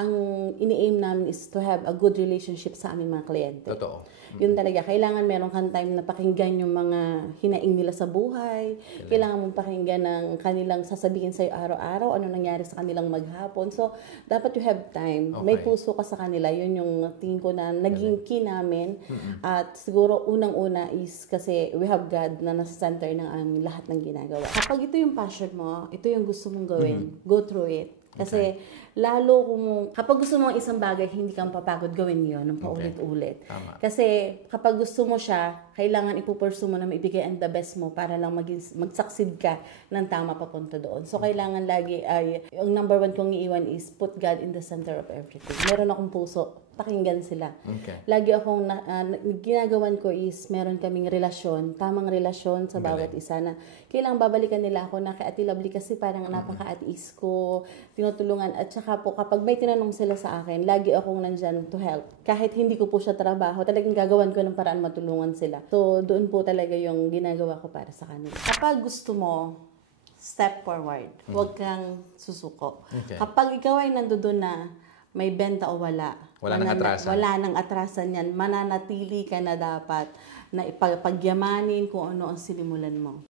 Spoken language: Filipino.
ang ini-aim namin is to have a good relationship sa aming mga kliyente. Totoo. Yun talaga, kailangan meron kang time na pakinggan yung mga hinaing nila sa buhay. Kailangan mong pakinggan ng kanilang sasabihin sa'yo araw-araw, ano nangyari sa kanilang maghapon. So, dapat you have time. Okay. May puso ka sa kanila. Yun yung tingin ko na naging key namin. At siguro unang-una is kasi we have God na nasa center ng aming lahat ng ginagawa. Kapag ito yung passion mo, ito yung gusto mong gawin, go through it. Kasi lalo kung kapag gusto mo isang bagay, hindi kang papagod gawin yun ng paulit-ulit. Kasi kapag gusto mo siya, kailangan ipupursu mo na maibigay ang the best mo para lang mag-succeed ka ng tama papunta doon. So, kailangan lagi ay, yung number one kong iiwan is put God in the center of everything. Meron akong puso, pakinggan sila. Lagi akong, ginagawan ko is meron kaming relasyon, tamang relasyon sa bawat isa na kailangan babalikan nila ako na kay Ate Lovely kasi parang napaka-atiis ko, tinutulungan. At saka po, kapag may tinanong sila sa akin, lagi akong nandyan to help. Kahit hindi ko po siya trabaho, talagang gagawan ko ng paraan matulungan sila. So, doon po talaga yung ginagawa ko para sa kanila. Kapag gusto mo, step forward. Huwag kang susuko. Kapag ikaw ay nandoon na may benta o wala nang atrasan yan, mananatili ka na dapat na ipagyamanin kung ano ang sinimulan mo.